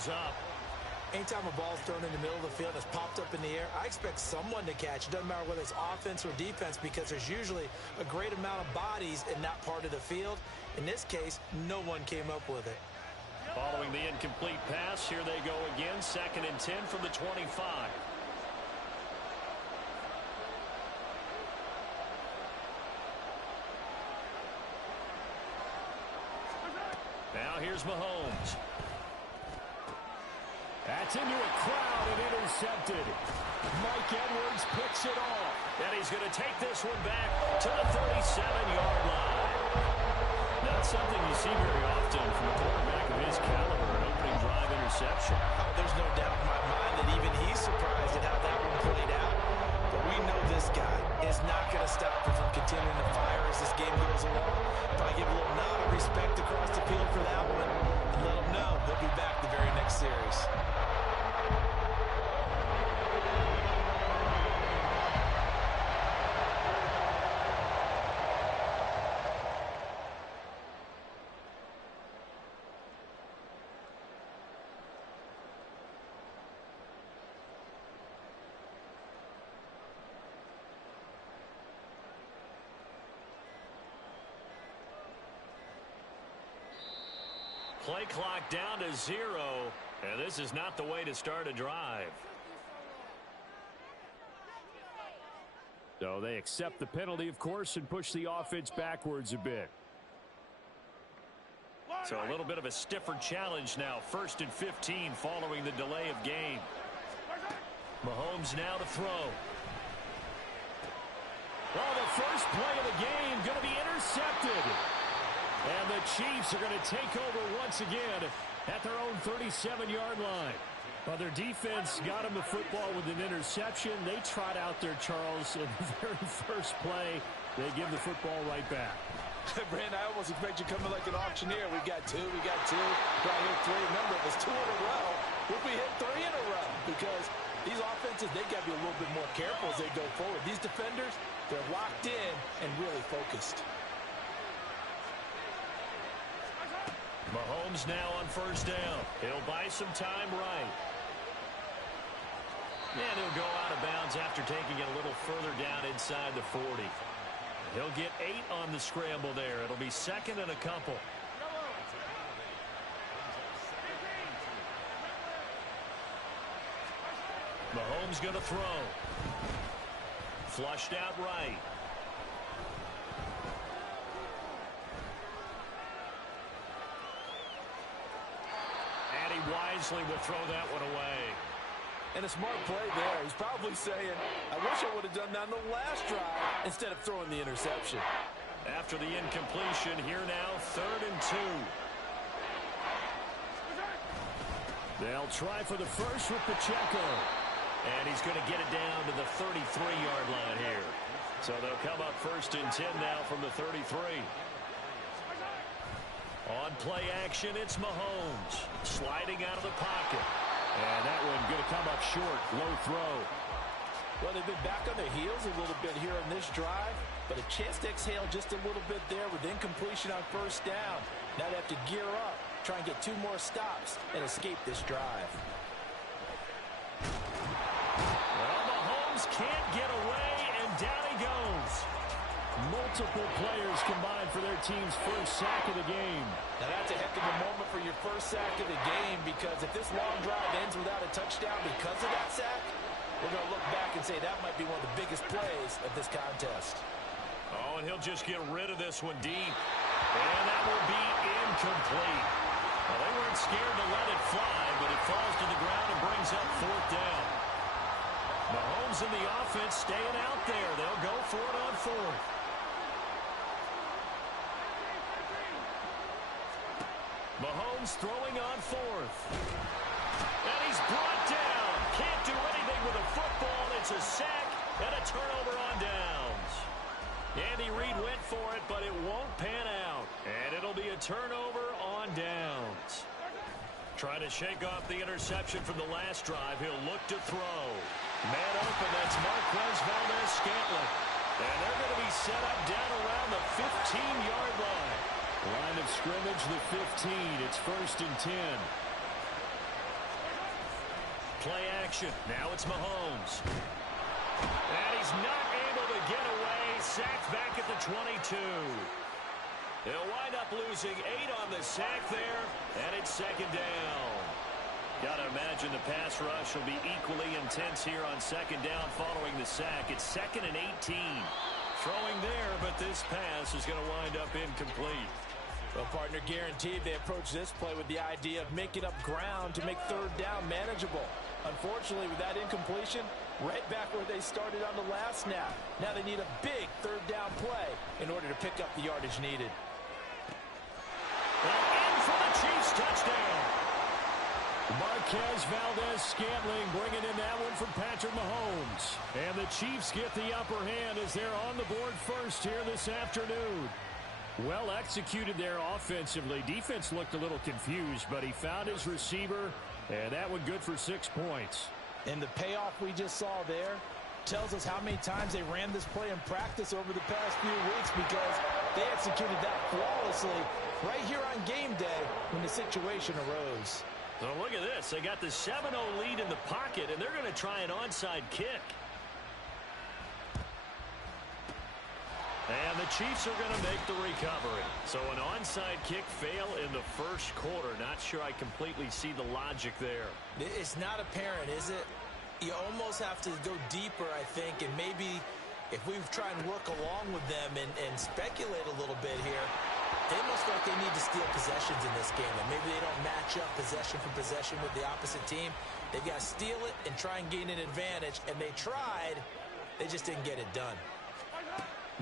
brings up. Anytime a ball is thrown in the middle of the field that's popped up in the air, I expect someone to catch. It doesn't matter whether it's offense or defense because there's usually a great amount of bodies in that part of the field. In this case, no one came up with it. Following the incomplete pass, here they go again. 2nd and 10 from the 25. Now here's Mahomes. That's into a crowd and intercepted. Mike Edwards picks it off. And he's going to take this one back to the 37-yard line. Not something you see very often from a quarterback of his caliber, an opening drive interception. Oh, there's no doubt in my mind that even he's surprised at how that one played out. But we know this guy is not going to stop him from continuing to fire as this game goes along. If I give a little nod of respect across the field for that one, and let him know he'll be back the very next series. Play clock down to 0, and this is not the way to start a drive. So they accept the penalty, of course, and push the offense backwards a bit. So a little bit of a stiffer challenge now. 1st and 15 following the delay of game. Mahomes now to throw. Well, the first play of the game going to be intercepted. And the Chiefs are going to take over once again at their own 37-yard line. Well, their defense got them the football with an interception. They trot out there, Charles, in the very first play. They give the football right back. Brandon, I almost expect you coming like an auctioneer. We got two, right here 3. Remember, it was 2 in a row. We'll be hit 3 in a row because these offenses, they got to be a little bit more careful as they go forward. These defenders, they're locked in and really focused. Mahomes now on 1st down. He'll buy some time right. And he'll go out of bounds after taking it a little further down inside the 40. He'll get 8 on the scramble there. It'll be 2nd and a couple. Mahomes going to throw. Flushed out right. And he wisely will throw that one away. And a smart play there. He's probably saying, I wish I would have done that on the last drive instead of throwing the interception. After the incompletion, here now, 3rd and 2. They'll try for the first with Pacheco. And he's going to get it down to the 33-yard line here. So they'll come up 1st and 10 now from the 33. On play action, it's Mahomes. Sliding out of the pocket. And that one going to come up short. Low throw. Well, they've been back on their heels a little bit here on this drive, but a chance to exhale just a little bit there with incompletion on 1st down. Now they have to gear up, try and get 2 more stops, and escape this drive. Well, Mahomes can't get away, and down he goes. Multiple players combined for their team's first sack of the game. Now that's a heck of a moment for your first sack of the game, because if this long drive ends without a touchdown because of that sack, we're going to look back and say that might be one of the biggest plays of this contest. Oh, and he'll just get rid of this one deep. And that will be incomplete. Well, they weren't scared to let it fly, but it falls to the ground and brings up 4th down. Mahomes and the offense staying out there. They'll go for it on 4th. Mahomes throwing on 4th. And he's brought down. Can't do anything with a football. It's a sack and a turnover on downs. Andy Reid went for it, but it won't pan out. And it'll be a turnover on downs. Trying to shake off the interception from the last drive. He'll look to throw. Man open, that's Marquez Valdez-Scantling. And they're going to be set up down around the 15-yard line. Line of scrimmage, the 15. It's 1st and 10. Play action. Now it's Mahomes. And he's not able to get away. Sacked back at the 22. They'll wind up losing 8 on the sack there, and it's second down. Got to imagine the pass rush will be equally intense here on second down following the sack. It's 2nd and 18. Throwing there, but this pass is going to wind up incomplete. Well, partner, guaranteed they approach this play with the idea of making up ground to make third down manageable. Unfortunately, with that incompletion, right back where they started on the last snap. Now they need a big third down play in order to pick up the yardage needed. And in for the Chiefs touchdown. Marquez Valdez-Scantling bringing in that one from Patrick Mahomes. And the Chiefs get the upper hand as they're on the board first here this afternoon. Well executed there offensively. Defense looked a little confused, but he found his receiver, and that one good for 6 points. And the payoff we just saw there tells us how many times they ran this play in practice over the past few weeks, because they executed that flawlessly right here on game day when the situation arose. So look at this. They got the 7-0 lead in the pocket, and they're going to try an onside kick. And the Chiefs are going to make the recovery. So an onside kick fail in the first quarter. Not sure I completely see the logic there. It's not apparent, is it? You almost have to go deeper, I think, and maybe if we try and work along with them and speculate a little bit here, they must feel like they need to steal possessions in this game, and maybe they don't match up possession for possession with the opposite team. They've got to steal it and try and gain an advantage, and they tried. They just didn't get it done.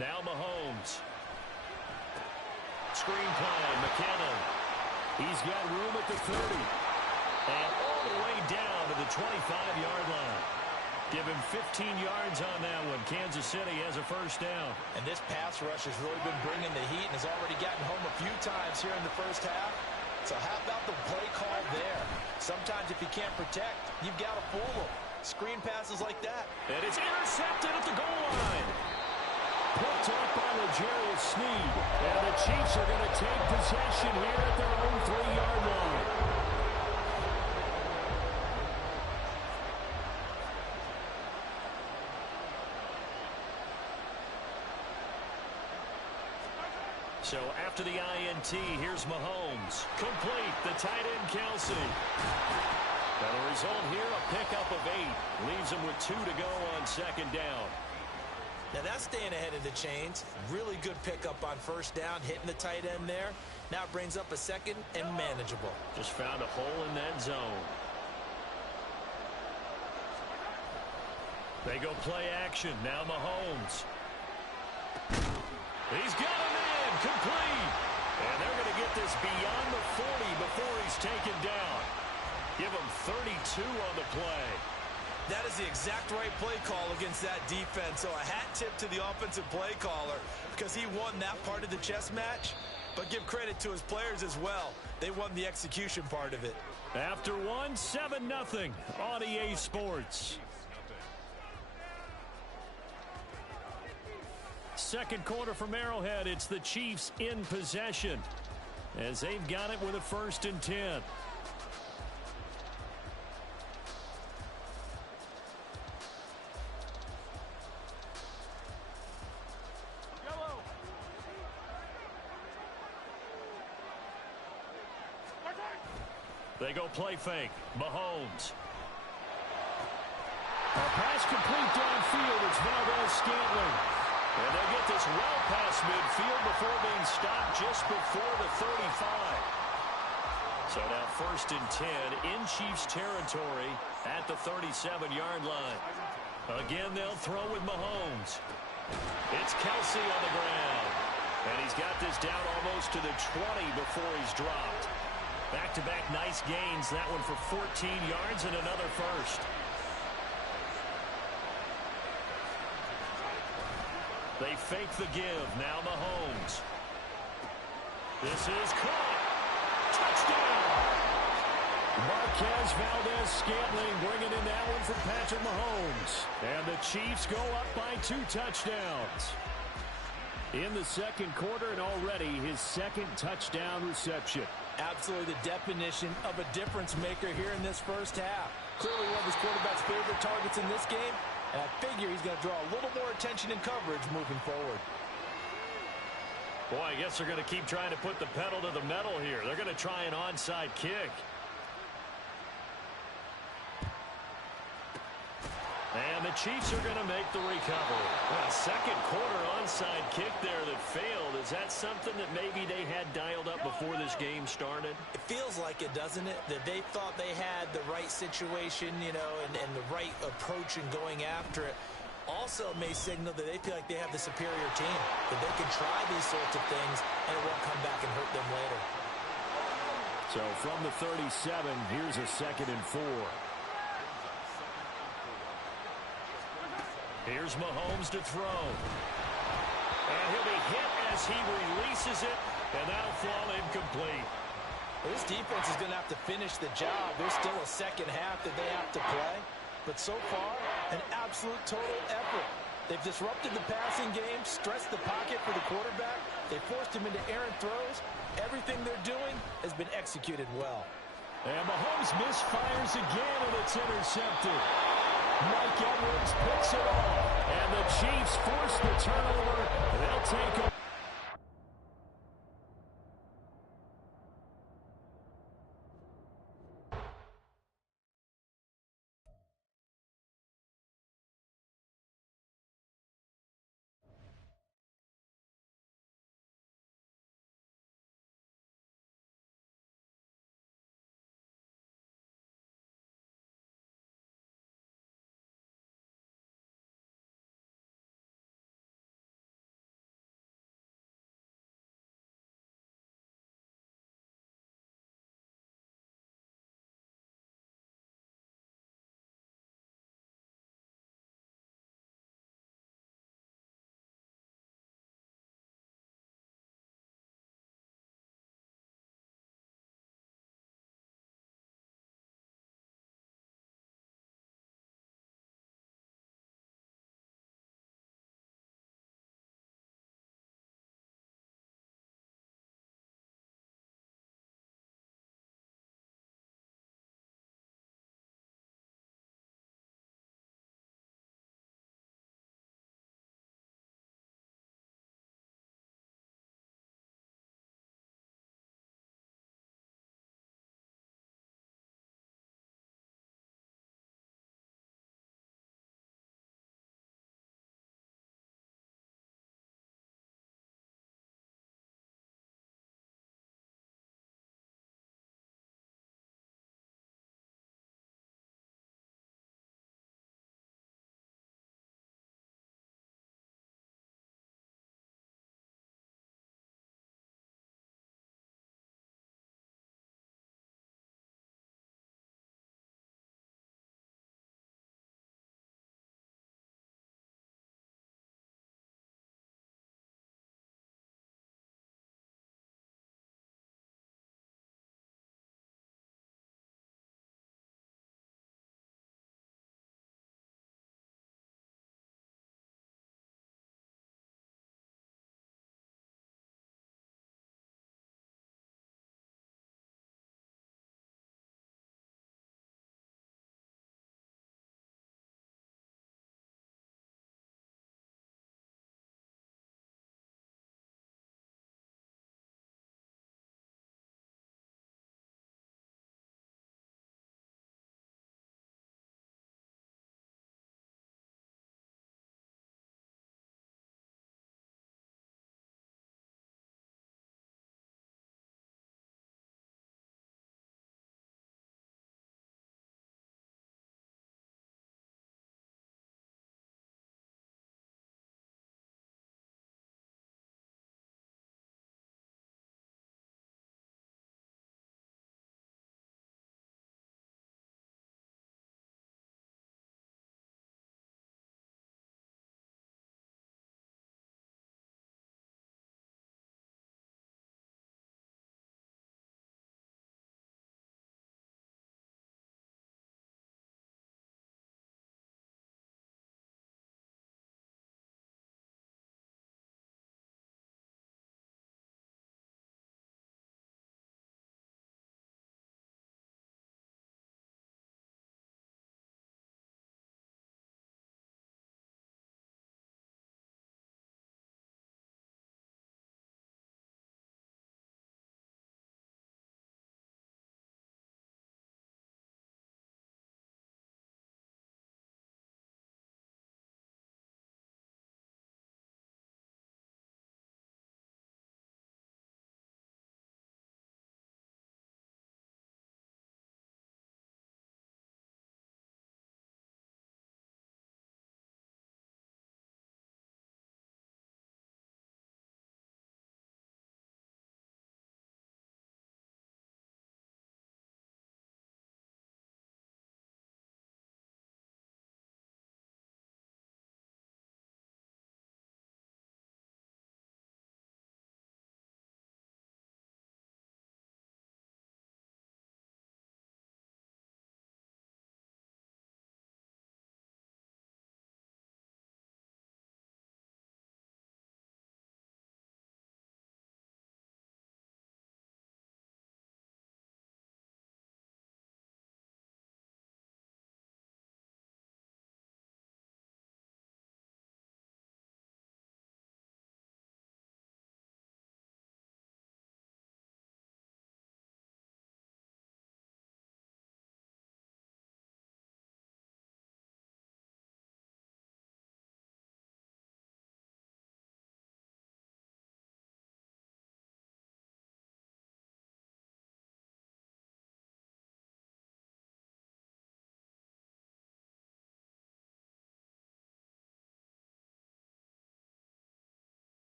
Now Mahomes. Screen play, McKinnon. He's got room at the 30. And all the way down to the 25-yard line. Give him 15 yards on that one. Kansas City has a first down. And this pass rush has really been bringing the heat and has already gotten home a few times here in the first half. So how about the play call there? Sometimes if you can't protect, you've got to fool them. Screen passes like that. And it's intercepted at the goal line. Picked up by L'Jarius Sneed. And the Chiefs are going to take possession here at their own 3-yard line. So after the INT, here's Mahomes. Complete, the tight end Kelsey. And the result here, a pickup of 8. Leaves him with 2 to go on second down. Now that's staying ahead of the chains. Really good pickup on first down, hitting the tight end there. Now it brings up a second and manageable. Just found a hole in that zone. They go play action. Now Mahomes. He's got him in. Complete. And they're going to get this beyond the 40 before he's taken down. Give him 32 on the play. That is the exact right play call against that defense. So a hat tip to the offensive play caller, because he won that part of the chess match. But give credit to his players as well. They won the execution part of it. After one, 7-0 on EA Sports. Second quarter from Arrowhead. It's the Chiefs in possession as they've got it with a 1st and 10. They go play fake. Mahomes. A pass complete downfield. It's Valdez-Scantling. And they get this well past midfield before being stopped just before the 35. So now 1st and 10 in Chiefs territory at the 37-yard line. Again, they'll throw with Mahomes. It's Kelsey on the ground. And he's got this down almost to the 20 before he's dropped. Back-to-back nice gains. That one for 14 yards and another first. They fake the give. Now Mahomes. This is caught. Touchdown. Marquez Valdez-Scantling bringing in that one for Patrick Mahomes. And the Chiefs go up by 2 touchdowns. In the second quarter, and already his 2nd touchdown reception. Absolutely the definition of a difference maker here in this first half. Clearly one of his quarterback's favorite targets in this game, and I figure he's going to draw a little more attention and coverage moving forward. Boy, I guess they're going to keep trying to put the pedal to the metal here. They're going to try an onside kick. And the Chiefs are going to make the recovery. A second quarter onside kick there that failed. Is that something that maybe they had dialed up before this game started? It feels like it, doesn't it? That they thought they had the right situation, you know, and the right approach in going after it. Also may signal that they feel like they have the superior team, that they can try these sorts of things and it won't come back and hurt them later. So from the 37, here's a 2nd and 4. Here's Mahomes to throw. And he'll be hit as he releases it, and that'll fall incomplete. Well, this defense is going to have to finish the job. There's still a second half that they have to play. But so far, an absolute total effort. They've disrupted the passing game, stressed the pocket for the quarterback. They forced him into errant throws. Everything they're doing has been executed well. And Mahomes misfires again, and it's intercepted. Mike Edwards picks it off, and the Chiefs force the turnover. They'll take a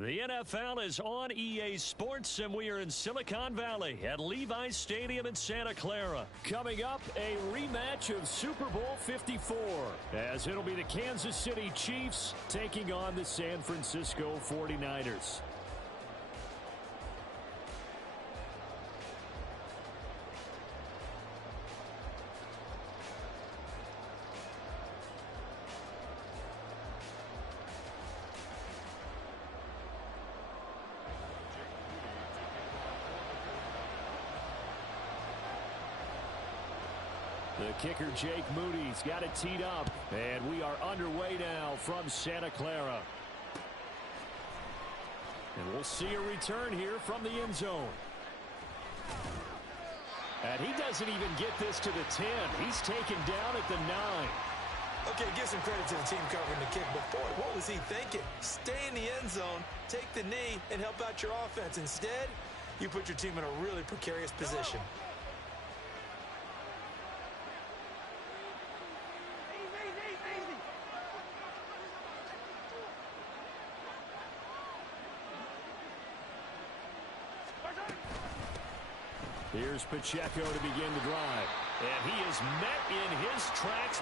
The NFL is on EA Sports, and we are in Silicon Valley at Levi's Stadium in Santa Clara. Coming up, a rematch of Super Bowl 54, as it'll be the Kansas City Chiefs taking on the San Francisco 49ers. The kicker, Jake Moody's got it teed up, and we are underway now from Santa Clara. And we'll see a return here from the end zone. And he doesn't even get this to the 10. He's taken down at the 9. Okay, give some credit to the team covering the kick, but boy, what was he thinking? Stay in the end zone, take the knee, and help out your offense. Instead, you put your team in a really precarious position. Here's Pacheco to begin the drive. And he is met in his tracks.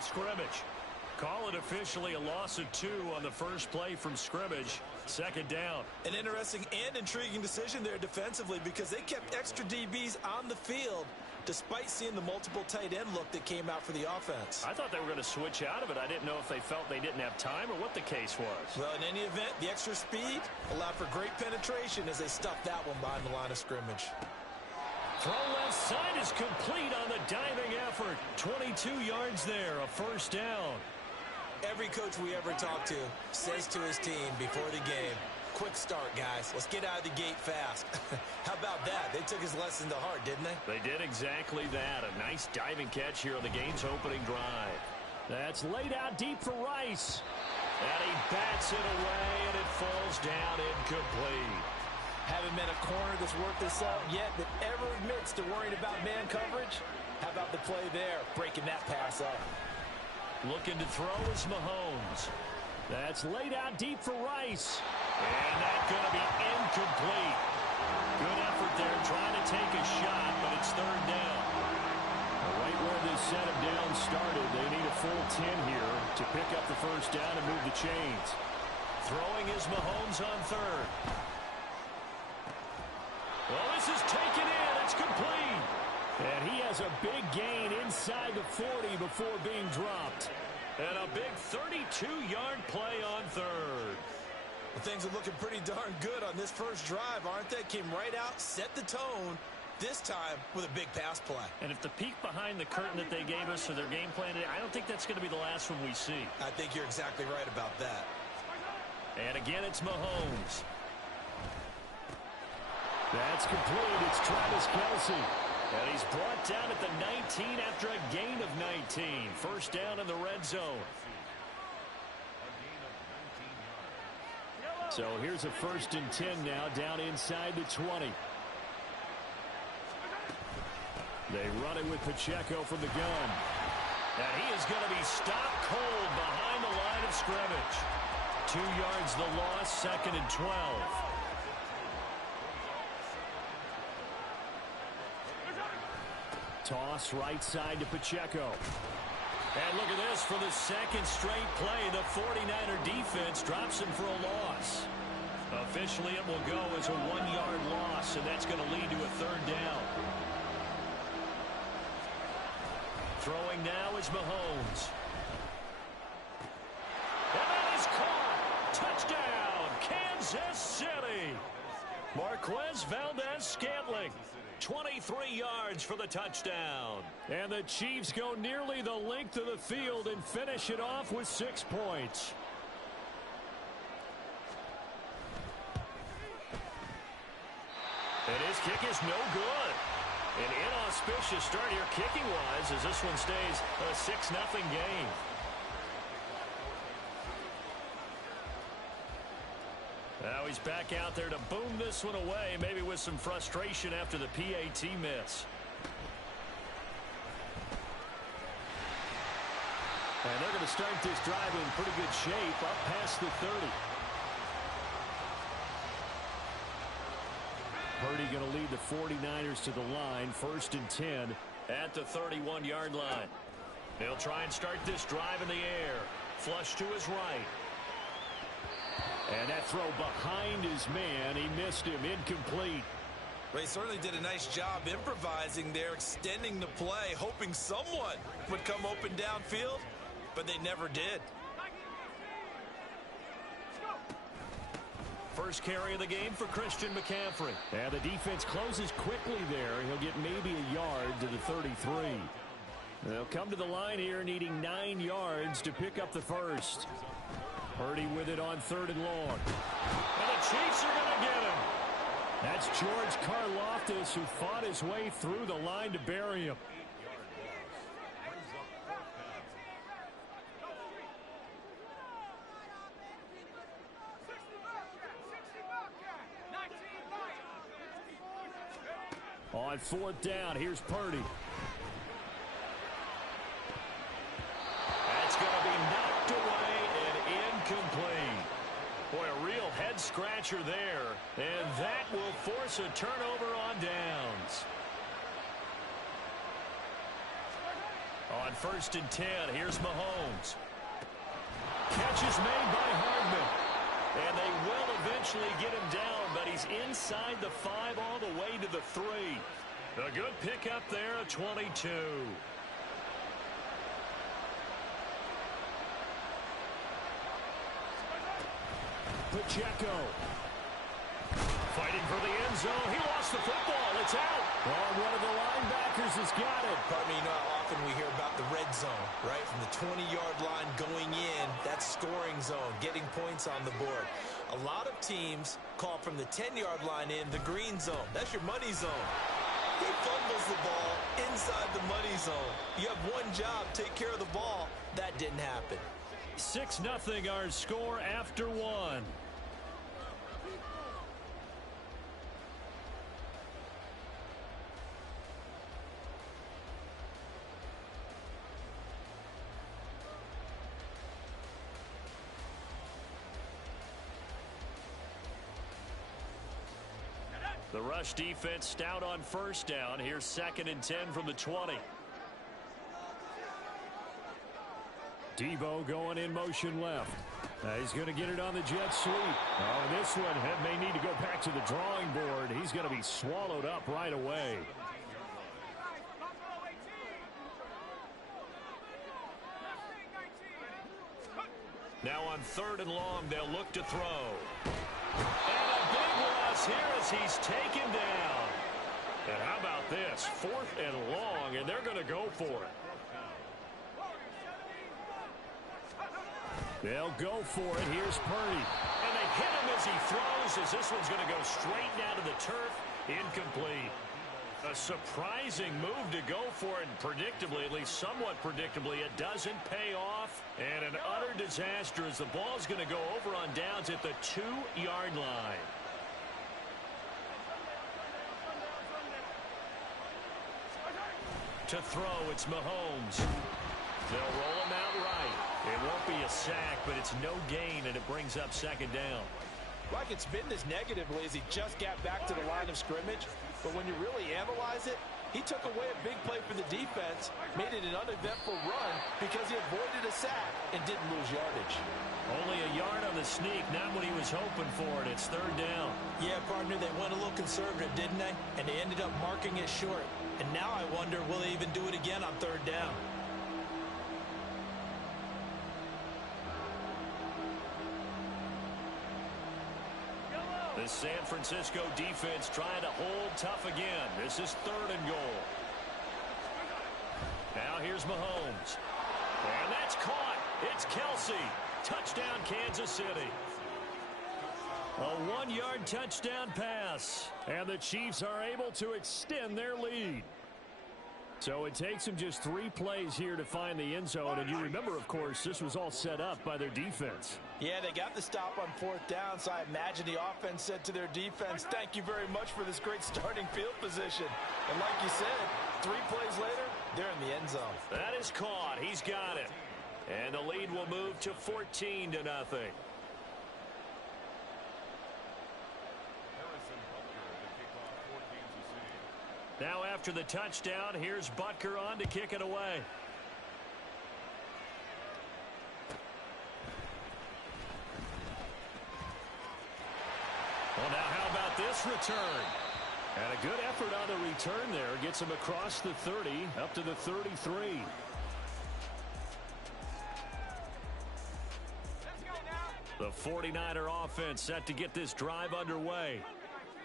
Scrimmage. Call it officially a loss of 2 on the first play from scrimmage. Second down. An interesting and intriguing decision there defensively, because they kept extra DBs on the field despite seeing the multiple tight end look that came out for the offense. I thought they were going to switch out of it. I didn't know if they felt they didn't have time or what the case was. Well, in any event, the extra speed allowed for great penetration as they stuffed that one behind the line of scrimmage. Throw left side is complete on the diving effort. 22 yards there, a first down. Every coach we ever talk to says to his team before the game, quick start, guys. Let's get out of the gate fast. How about that? They took his lesson to heart, didn't they? They did exactly that. A nice diving catch here on the game's opening drive. That's laid out deep for Rice. And he bats it away, and it falls down incomplete. Haven't met a corner that's worked this out yet that ever admits to worrying about man coverage. How about the play there, breaking that pass up? Looking to throw is Mahomes. That's laid out deep for Rice. And that's going to be incomplete. Good effort there, trying to take a shot, but it's third down. Right where this set of downs started, they need a full 10 here to pick up the first down and move the chains. Throwing is Mahomes on third. Well, this is taken in. It's complete. And he has a big gain inside the 40 before being dropped. And a big 32-yard play on third. Well, things are looking pretty darn good on this first drive, aren't they? Came right out, set the tone, this time with a big pass play. And if the peek behind the curtain that they gave us for their game plan, I don't think that's going to be the last one we see. I think you're exactly right about that. And again, it's Mahomes. That's complete. It's Travis Kelce. And he's brought down at the 19 after a gain of 19. First down in the red zone. So here's a 1st and 10 now, down inside the 20. They run it with Pacheco from the gun. And he is going to be stopped cold behind the line of scrimmage. 2 yards the loss, 2nd and 12. Toss right side to Pacheco. And look at this, for the second straight play, the 49er defense drops him for a loss. Officially, it will go as a 1-yard loss, and that's going to lead to a third down. Throwing now is Mahomes. And that is caught. Touchdown, Kansas City. Marquez Valdez-Scantling. 23 yards for the touchdown. And the Chiefs go nearly the length of the field and finish it off with 6 points. And his kick is no good. An inauspicious start here kicking-wise as this one stays a 6-0 game. Now he's back out there to boom this one away, maybe with some frustration after the PAT miss. And they're going to start this drive in pretty good shape up past the 30. Purdy going to lead the 49ers to the line, 1st and 10 at the 31-yard line. They'll try and start this drive in the air. Flush to his right. And that throw behind his man. He missed him. Incomplete. Well, he certainly did a nice job improvising there, extending the play, hoping someone would come open downfield, but they never did. First carry of the game for Christian McCaffrey. And the defense closes quickly there. He'll get maybe a yard to the 33. They'll come to the line here needing 9 yards to pick up the first. Purdy with it on 3rd and long. And the Chiefs are going to get him. That's George Karlaftis, who fought his way through the line to bury him. On 4th down, here's Purdy. That's going to be knocked away and incomplete. Boy, a real head-scratcher there. And that will force a turnover on downs. On 1st and 10, here's Mahomes. Catch is made by Hardman. And they will eventually get him down, but he's inside the 5 all the way to the 3. A good pickup there, a 22. Pacheco. Fighting for the end zone. He lost the football. It's out. Oh, one of the linebackers has got it. Pardon me, you know how often we hear about the red zone, right? From the 20-yard line going in, that's scoring zone, getting points on the board. A lot of teams call from the 10-yard line in the green zone. That's your money zone. He fumbles the ball inside the money zone. You have one job, take care of the ball. That didn't happen. 6-0 our score after 1. The rush defense stout on 1st down. Here's 2nd and 10 from the 20. Debo going in motion left. He's going to get it on the jet sweep. Oh, this one may need to go back to the drawing board. He's going to be swallowed up right away. Now on 3rd and long, they'll look to throw. And a big loss here as he's taken down. And how about this? 4th and long, and they're going to go for it. They'll go for it. Here's Purdy. And they hit him as he throws, as this one's going to go straight down to the turf. Incomplete. A surprising move to go for it, and predictably, at least somewhat predictably, it doesn't pay off. And an utter disaster as the ball's going to go over on downs at the 2-yard line. To throw, it's Mahomes. They'll roll him out right. It won't be a sack, but it's no gain, and it brings up 2nd down. Well, I can spin this negatively as he just got back to the line of scrimmage, but when you really analyze it, he took away a big play for the defense, made it an uneventful run because he avoided a sack and didn't lose yardage. Only a yard on the sneak, not what he was hoping for, and it's 3rd down. Yeah, partner, they went a little conservative, didn't they? And they ended up marking it short. And now I wonder, will they even do it again on 3rd down? The San Francisco defense trying to hold tough again. This is 3rd and goal. Now here's Mahomes. And that's caught. It's Kelsey. Touchdown, Kansas City. A 1-yard touchdown pass. And the Chiefs are able to extend their lead. So it takes them just 3 plays here to find the end zone. And you remember, of course, this was all set up by their defense. Yeah, they got the stop on 4th down, so I imagine the offense said to their defense, thank you very much for this great starting field position. And like you said, 3 plays later, they're in the end zone. That is caught. He's got it. And the lead will move to 14-0. Now after the touchdown, here's Butker on to kick it away. Well, now how about this return? And a good effort on the return there. Gets him across the 30, up to the 33. The 49er offense set to get this drive underway.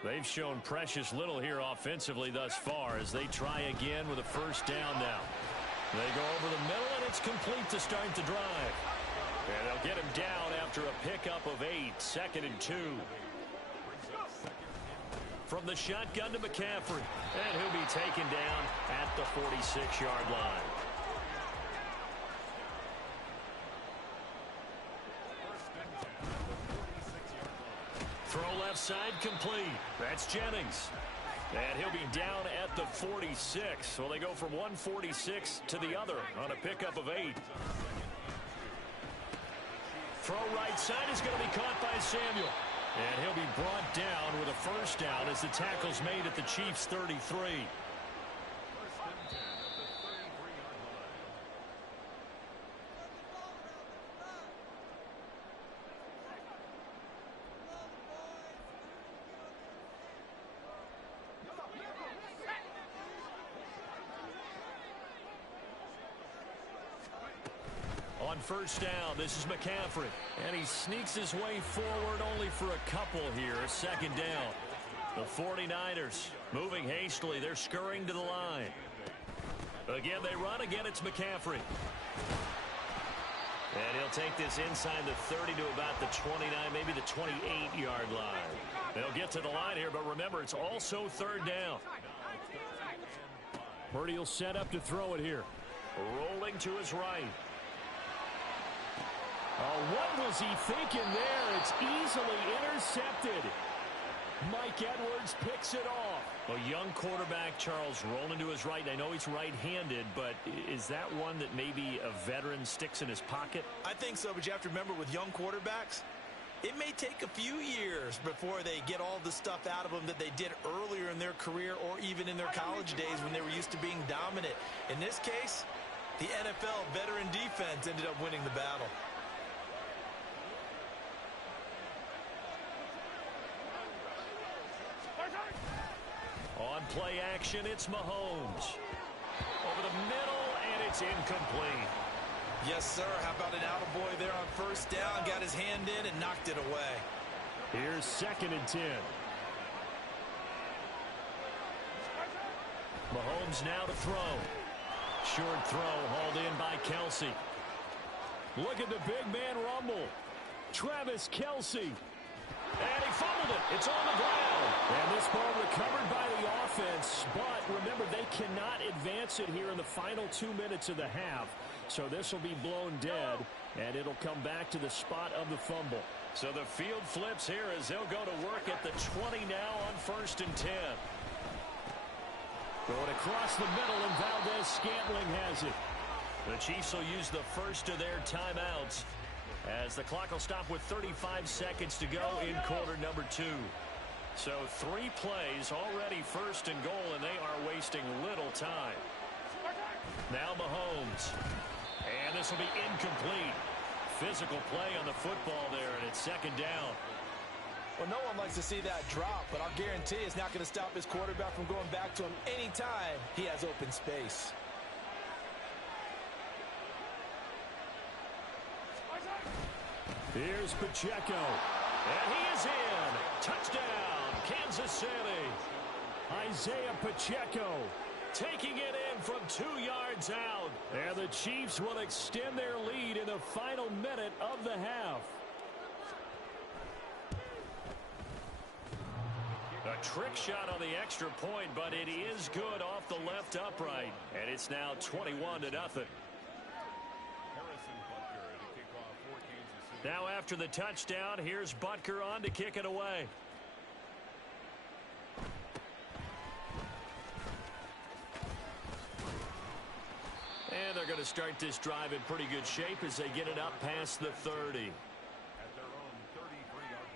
They've shown precious little here offensively thus far as they try again with a first down now. They go over the middle, and it's complete to start the drive. And they'll get him down after a pickup of 8, 2nd and 2. From the shotgun to McCaffrey. And he'll be taken down at the 46-yard line. Throw left side complete. That's Jennings. And he'll be down at the 46. So they go from 146 to the other on a pickup of 8. Throw right side is going to be caught by Samuel. And he'll be brought down with a first down as the tackle's made at the Chiefs' 33. On first down, this is McCaffrey. And he sneaks his way forward only for a couple here. 2nd down. The 49ers moving hastily. They're scurrying to the line. Again, they run. Again, it's McCaffrey. And he'll take this inside the 30 to about the 29, maybe the 28-yard line. They'll get to the line here, but remember, it's also 3rd down. Purdy will set up to throw it here. Rolling to his right. Oh, what was he thinking there? It's easily intercepted. Mike Edwards picks it off. A young quarterback, Charles, rolling to his right. I know he's right-handed, but is that one that maybe a veteran sticks in his pocket? I think so, but you have to remember with young quarterbacks, it may take a few years before they get all the stuff out of them that they did earlier in their career or even in their college days when they were used to being dominant. In this case, the NFL veteran defense ended up winning the battle. On play action, it's Mahomes. Over the middle, and it's incomplete. Yes, sir. How about an attaboy there on first down? Got his hand in and knocked it away. Here's 2nd and 10. Mahomes now to throw. Short throw hauled in by Kelsey. Look at the big man rumble. Travis Kelsey. And he fumbled it. It's on the ground. And this ball recovered by the offense. But remember, they cannot advance it here in the final 2 minutes of the half. So this will be blown dead, and it'll come back to the spot of the fumble. So the field flips here as they'll go to work at the 20 now on 1st and 10. Going across the middle, and Valdez-Scantling has it. The Chiefs will use the first of their timeouts as the clock will stop with 35 seconds to go in quarter number 2. So 3 plays already 1st and goal, and they are wasting little time. Now Mahomes. And this will be incomplete. Physical play on the football there, and it's 2nd down. Well, no one likes to see that drop, but I'll guarantee it's not going to stop his quarterback from going back to him anytime he has open space. Here's Pacheco. And he is in. Touchdown, Kansas City. Isaiah Pacheco taking it in from 2 yards out. And the Chiefs will extend their lead in the final minute of the half. Trick shot on the extra point, but it is good off the left upright. And it's now 21-0. Now after the touchdown, here's Butker on to kick it away. And they're going to start this drive in pretty good shape as they get it up past the 30. At their own 33-yard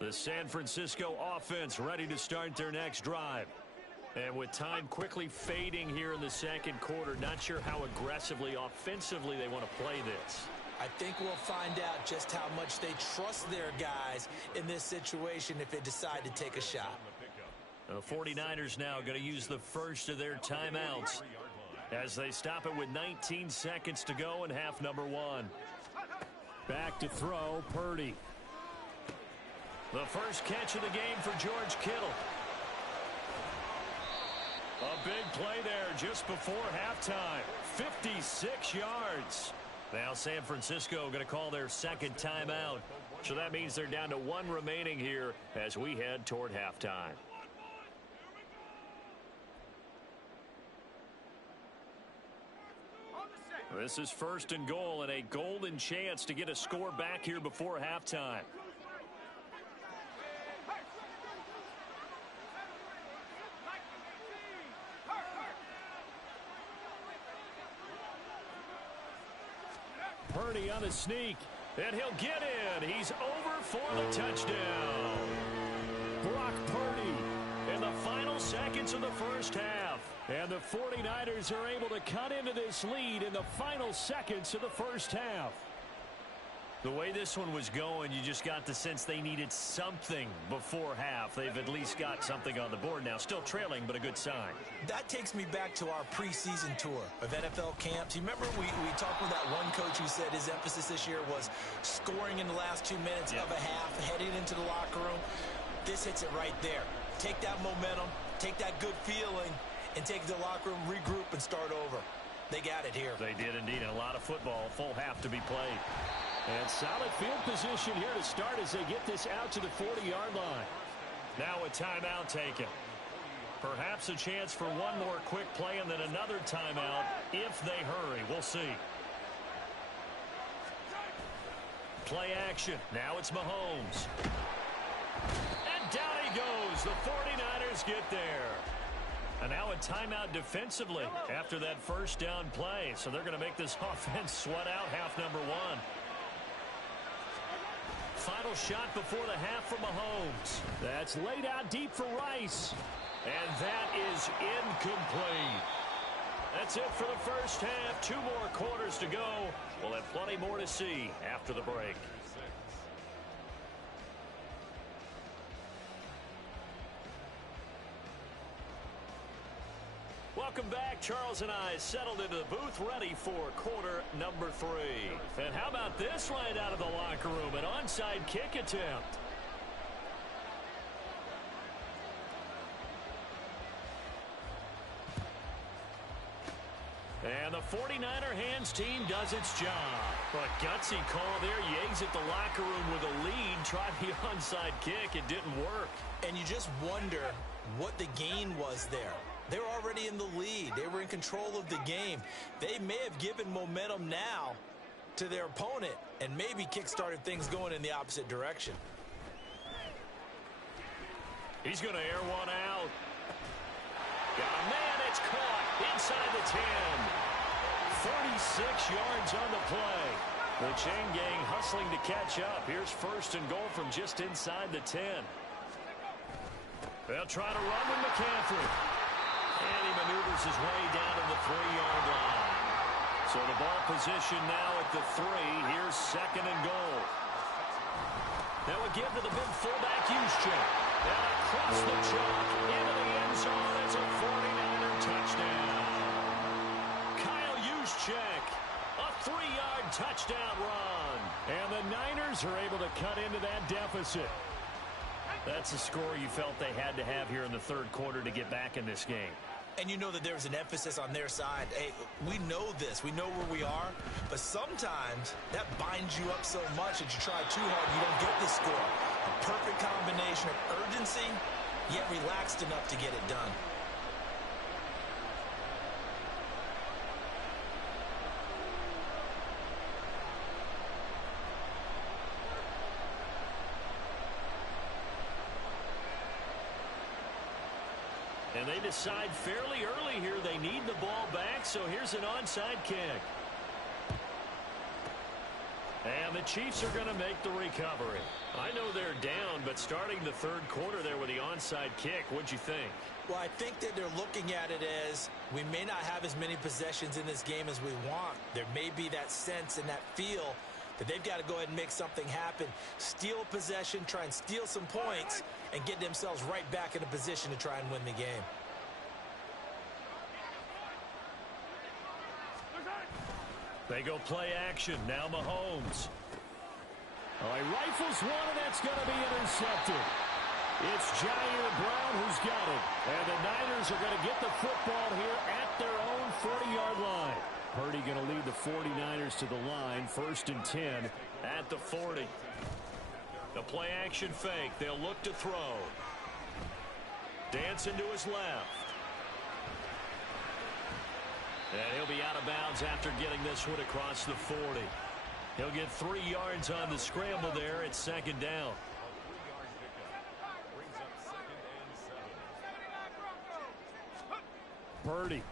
line. The San Francisco offense ready to start their next drive. And with time quickly fading here in the second quarter, not sure how aggressively, offensively they want to play this. I think we'll find out just how much they trust their guys in this situation if they decide to take a shot. The 49ers now going to use the first of their timeouts as they stop it with 19 seconds to go in half number one. Back to throw, Purdy. The first catch of the game for George Kittle. A big play there just before halftime. 56 yards. Now San Francisco going to call their second timeout. So that means they're down to one remaining here as we head toward halftime. This is first and goal and a golden chance to get a score back here before halftime. Purdy on the sneak, and he'll get in. He's over for the touchdown. Brock Purdy in the final seconds of the first half. And the 49ers are able to cut into this lead in the final seconds of the first half. The way this one was going, you just got the sense they needed something before half. They've at least got something on the board now. Still trailing, but a good sign. That takes me back to our preseason tour of NFL camps. You remember we talked with that one coach who said his emphasis this year was scoring in the last 2 minutes of a half, heading into the locker room. This hits it right there. Take that momentum, take that good feeling, and take it to the locker room, regroup, and start over. They got it here. They did indeed, and a lot of football, full half to be played. And solid field position here to start as they get this out to the 40-yard line. Now a timeout taken. Perhaps a chance for one more quick play and then another timeout if they hurry. We'll see. Play action. Now it's Mahomes. And down he goes. The 49ers get there. And now a timeout defensively after that first down play. So they're going to make this offense sweat out half number one. Final shot before the half for Mahomes. That's laid out deep for Rice. And that is incomplete. That's it for the first half. 2 more quarters to go. We'll have plenty more to see after the break. Welcome back. Charles and I settled into the booth ready for quarter number 3. And how about this right out of the locker room? An onside kick attempt. And the 49er hands team does its job. But gutsy call there. Yags at the locker room with a lead. Tried the onside kick. It didn't work. And you just wonder what the gain was there. They were already in the lead. They were in control of the game. They may have given momentum now to their opponent and maybe kick-started things going in the opposite direction. He's going to air one out. Got a man. It's caught inside the 10. 36 yards on the play. The chain gang hustling to catch up. Here's first and goal from just inside the 10. They'll try to run with McCaffrey. And he maneuvers his way down to the 3-yard line. So the ball position now at the 3. Here's second and goal. Now a give to the big fullback Juszczyk. And across the chalk into the end zone. That's a 49er touchdown. Kyle Juszczyk, a 3-yard touchdown run. And the Niners are able to cut into that deficit. That's a score you felt they had to have here in the third quarter to get back in this game. And you know that there's an emphasis on their side. Hey, we know this. We know where we are. But sometimes that binds you up so much that you try too hard, you don't get the score. A perfect combination of urgency, yet relaxed enough to get it done. And they decide fairly early here they need the ball back, so here's an onside kick. And the Chiefs are going to make the recovery. I know they're down, but starting the third quarter there with the onside kick, what'd you think? Well, I think that they're looking at it as we may not have as many possessions in this game as we want. There may be that sense and that feel that they've got to go ahead and make something happen. Steal possession, try and steal some points, and get themselves right back in a position to try and win the game. They go play action. Now Mahomes. Oh, he rifles one, and that's going to be intercepted. It's Jair Brown who's got it. And the Niners are going to get the football here at their own 40-yard line. Purdy going to lead the 49ers to the line, 1st and 10 at the 40. The play action fake. They'll look to throw. Dancing to his left. And he'll be out of bounds after getting this one across the 40. He'll get 3 yards on the scramble there. It's 2nd down. Purdy.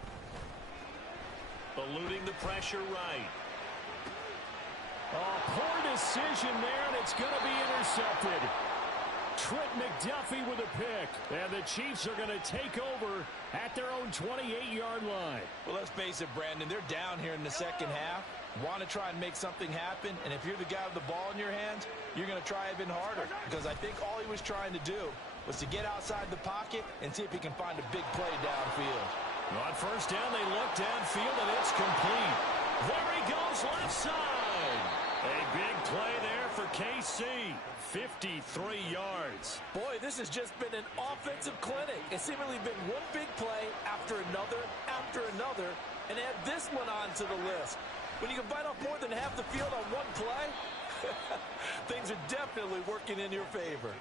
Eluding the pressure right. Oh, poor decision there, and it's going to be intercepted. Trent McDuffie with a pick. And the Chiefs are going to take over at their own 28-yard line. Well, let's face it, Brandon. They're down here in the second half. Want to try and make something happen. And if you're the guy with the ball in your hands, you're going to try even harder. Because I think all he was trying to do was to get outside the pocket and see if he can find a big play downfield. On 1st down, they look downfield, and it's complete. There he goes, left side. A big play there for KC. 53 yards. Boy, this has just been an offensive clinic. It's seemingly been one big play after another, and add this one on to the list. When you can bite off more than half the field on one play, things are definitely working in your favor.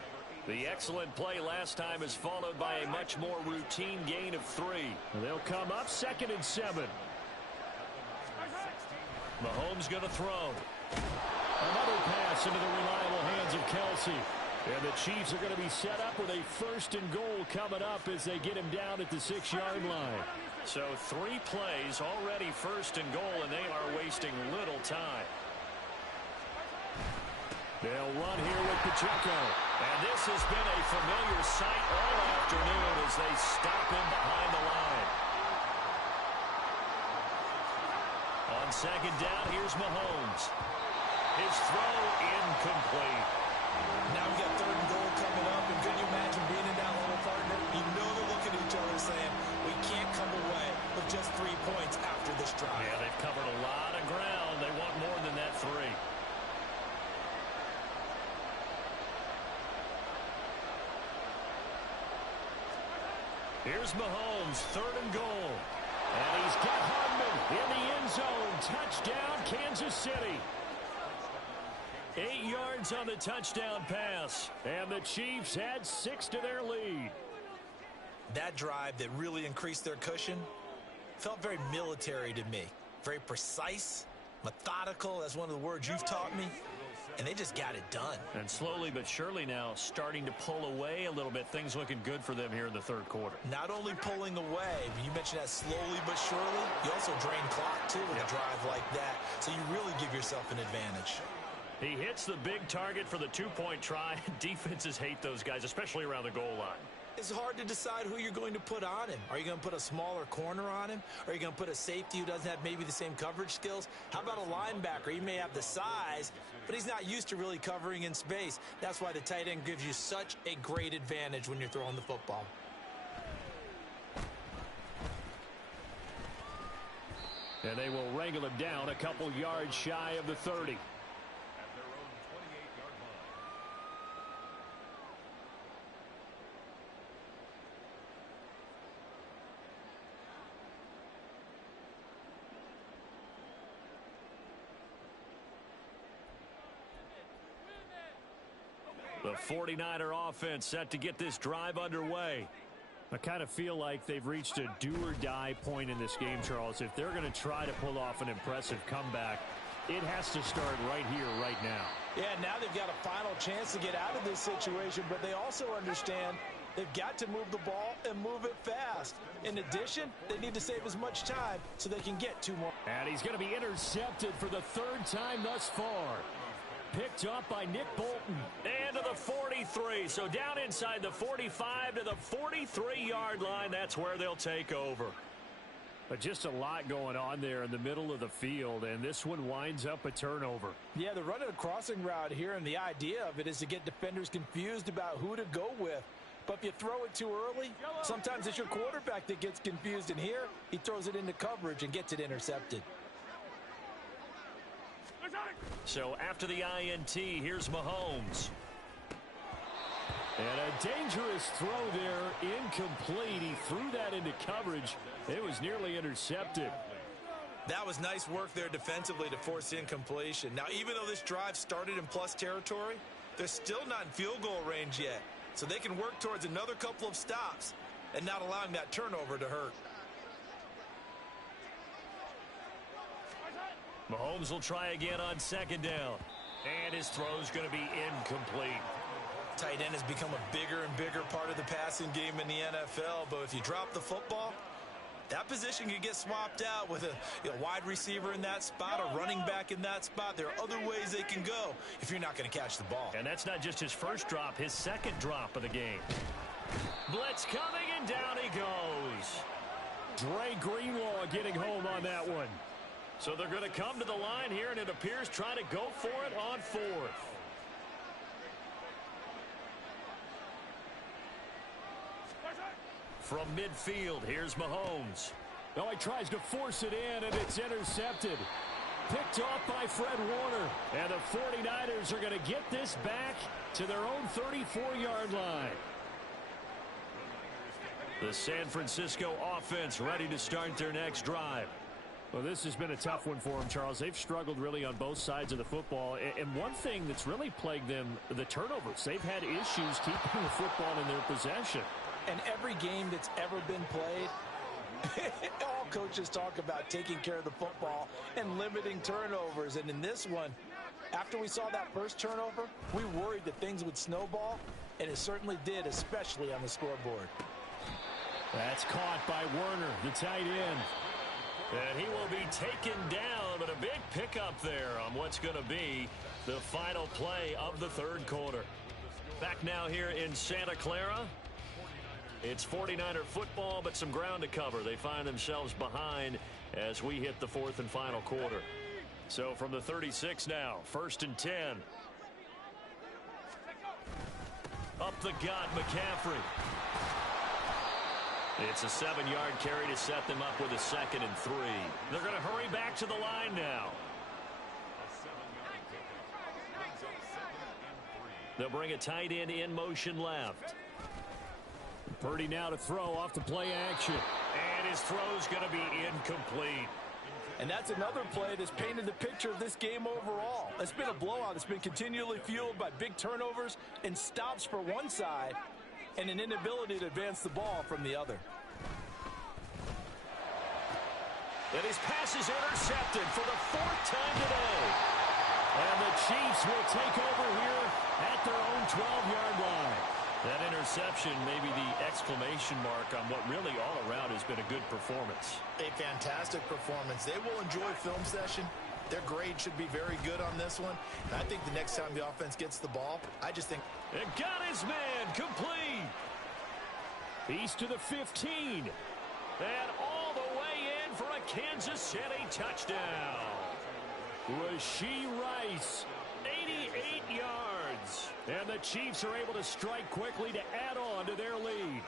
The excellent play last time is followed by a much more routine gain of 3. They'll come up 2nd and 7. Mahomes going to throw. Another pass into the reliable hands of Kelsey. And the Chiefs are going to be set up with a 1st and goal coming up as they get him down at the 6-yard line. So 3 plays already 1st and goal, and they are wasting little time. They'll run here with Pacheco. And this has been a familiar sight all afternoon as they stop him behind the line. On 2nd down, here's Mahomes. His throw incomplete. Now we got 3rd and goal coming up, and can you imagine being in that little partner? You know they're looking at each other saying, we can't come away with just 3 points after this drive. Yeah, they've covered a lot of ground. They want more than that 3. Here's Mahomes, 3rd and goal. And he's got Hardman in the end zone. Touchdown, Kansas City. 8 yards on the touchdown pass. And the Chiefs add 6 to their lead. That drive that really increased their cushion felt very military to me. Very precise, methodical. That's one of the words you've taught me. And they just got it done. And slowly but surely now starting to pull away a little bit. Things looking good for them here in the 3rd quarter. Not only pulling away, but you mentioned that slowly but surely. You also drain clock, too, with a drive like that. So you really give yourself an advantage. He hits the big target for the 2-point try. Defenses hate those guys, especially around the goal line. It's hard to decide who you're going to put on him. Are you going to put a smaller corner on him? Or are you going to put a safety who doesn't have maybe the same coverage skills? How about a linebacker? He may have the size, but he's not used to really covering in space. That's why the tight end gives you such a great advantage when you're throwing the football. And they will wrangle him down a couple yards shy of the 30. The 49er offense set to get this drive underway. I kind of feel like they've reached a do-or-die point in this game, Charles. If they're going to try to pull off an impressive comeback, it has to start right here, right now. Yeah, now they've got a final chance to get out of this situation, but they also understand they've got to move the ball and move it fast. In addition, they need to save as much time so they can get 2 more. And he's going to be intercepted for the 3rd time thus far. Picked up by Nick Bolton. And to the 43. So down inside the 45 to the 43-yard line. That's where they'll take over. But just a lot going on there in the middle of the field, and this one winds up a turnover. Yeah, they're running a crossing route here, and the idea of it is to get defenders confused about who to go with. But if you throw it too early, sometimes it's your quarterback that gets confused, and here he throws it into coverage and gets it intercepted. So after the INT, here's Mahomes. And a dangerous throw there, incomplete. He threw that into coverage. It was nearly intercepted. That was nice work there defensively to force incompletion. Now, even though this drive started in plus territory, they're still not in field goal range yet. So they can work towards another couple of stops and not allowing that turnover to hurt. Mahomes will try again on 2nd down. And his throw's going to be incomplete. Tight end has become a bigger and bigger part of the passing game in the NFL. But if you drop the football, that position can get swapped out with a wide receiver in that spot, a running back in that spot. There are other ways they can go if you're not going to catch the ball. And that's not just his first drop, his 2nd drop of the game. Blitz coming, and down he goes. Dre Greenlaw getting home on that one. So they're going to come to the line here, and it appears trying to go for it on 4th. From midfield, here's Mahomes. Oh, he tries to force it in, and it's intercepted. Picked off by Fred Warner. And the 49ers are going to get this back to their own 34-yard line. The San Francisco offense ready to start their next drive. Well, this has been a tough one for them, Charles. They've struggled really on both sides of the football. And one thing that's really plagued them, the turnovers. They've had issues keeping the football in their possession. And every game that's ever been played, all coaches talk about taking care of the football and limiting turnovers. And in this one, after we saw that first turnover, we worried that things would snowball, and it certainly did, especially on the scoreboard. That's caught by Werner, the tight end. And he will be taken down, but a big pickup there on what's going to be the final play of the 3rd quarter. Back now here in Santa Clara. It's 49er football, but some ground to cover. They find themselves behind as we hit the 4th and final quarter. So from the 36 now, 1st and 10. Up the gut, McCaffrey. It's a 7-yard carry to set them up with a 2nd and 3. They're going to hurry back to the line now. They'll bring a tight end in motion left. Purdy now to throw off the play action. And his throw's going to be incomplete. And that's another play that's painted the picture of this game overall. It's been a blowout. It's been continually fueled by big turnovers and stops for one side and an inability to advance the ball from the other. And his pass is intercepted for the 4th time today. And the Chiefs will take over here at their own 12-yard line. That interception may be the exclamation mark on what really all around has been a good performance. A fantastic performance. They will enjoy film session. Their grade should be very good on this one. And I think the next time the offense gets the ball, I just think... And got his man complete. He's to the 15. And all the way in for a Kansas City touchdown. Rashee Rice, 88 yards. And the Chiefs are able to strike quickly to add on to their lead.